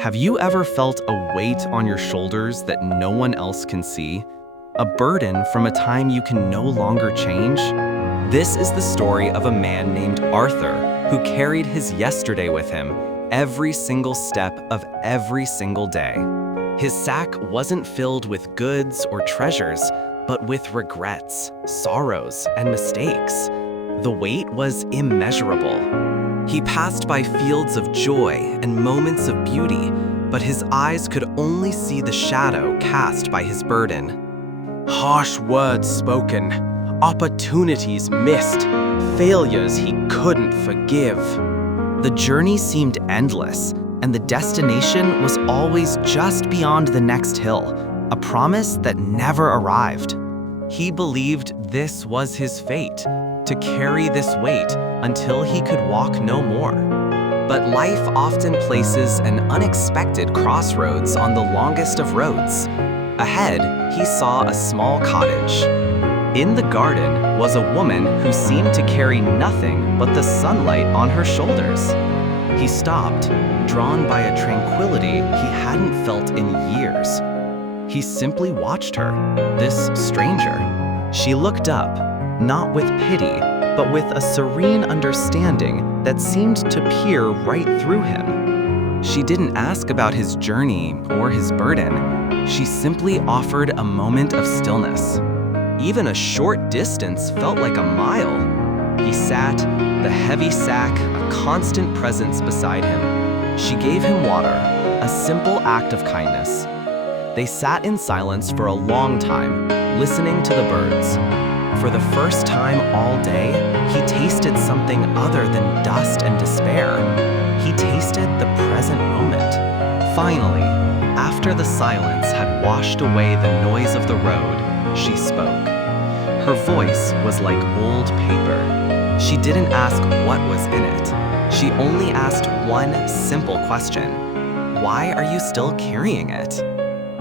Have you ever felt a weight on your shoulders that no one else can see? A burden from a time you can no longer change? This is the story of a man named Arthur who carried his yesterday with him every single step of every single day. His sack wasn't filled with goods or treasures, but with regrets, sorrows, and mistakes. The weight was immeasurable. He passed by fields of joy and moments of beauty, but his eyes could only see the shadow cast by his burden. Harsh words spoken, opportunities missed, failures he couldn't forgive. The journey seemed endless, and the destination was always just beyond the next hill, a promise that never arrived. He believed this was his fate, to carry this weight until he could walk no more. But life often places an unexpected crossroads on the longest of roads. Ahead, he saw a small cottage. In the garden was a woman who seemed to carry nothing but the sunlight on her shoulders. He stopped, drawn by a tranquility he hadn't felt in years. He simply watched her, this stranger. She looked up, not with pity, but with a serene understanding that seemed to peer right through him. She didn't ask about his journey or his burden. She simply offered a moment of stillness. Even a short distance felt like a mile. He sat, the heavy sack a constant presence beside him. She gave him water, a simple act of kindness. They sat in silence for a long time, listening to the birds. For the first time all day, he tasted something other than dust and despair. He tasted the present moment. Finally, after the silence had washed away the noise of the road, she spoke. Her voice was like old paper. She didn't ask what was in it. She only asked one simple question. Why are you still carrying it?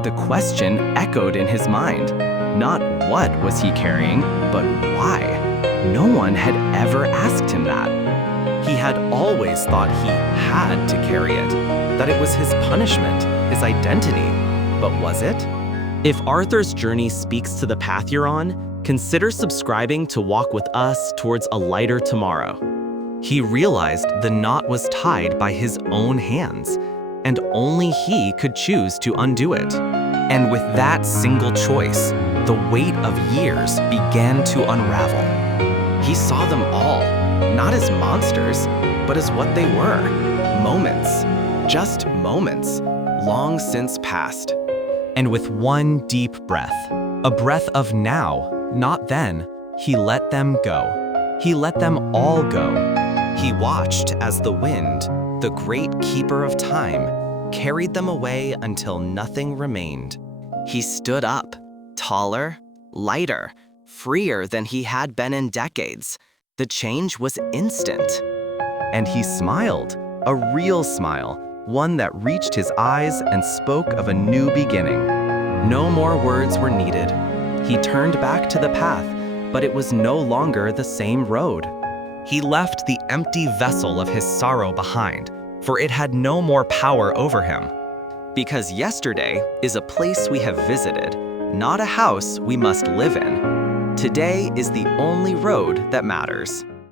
The question echoed in his mind. Not what was he carrying, but why? No one had ever asked him that. He had always thought he had to carry it, that it was his punishment, his identity. But was it? If Arthur's journey speaks to the path you're on, consider subscribing to walk with us towards a lighter tomorrow. He realized the knot was tied by his own hands, and only he could choose to undo it. And with that single choice, the weight of years began to unravel. He saw them all, not as monsters, but as what they were, moments, just moments, long since past. And with one deep breath, a breath of now, not then, he let them go. He let them all go. He watched as the wind, the great keeper of time, carried them away until nothing remained. He stood up, taller, lighter, freer than he had been in decades. The change was instant. And he smiled, a real smile, one that reached his eyes and spoke of a new beginning. No more words were needed. He turned back to the path, but it was no longer the same road. He left the empty vessel of his sorrow behind, for it had no more power over him. Because yesterday is a place we have visited, not a house we must live in. Today is the only road that matters.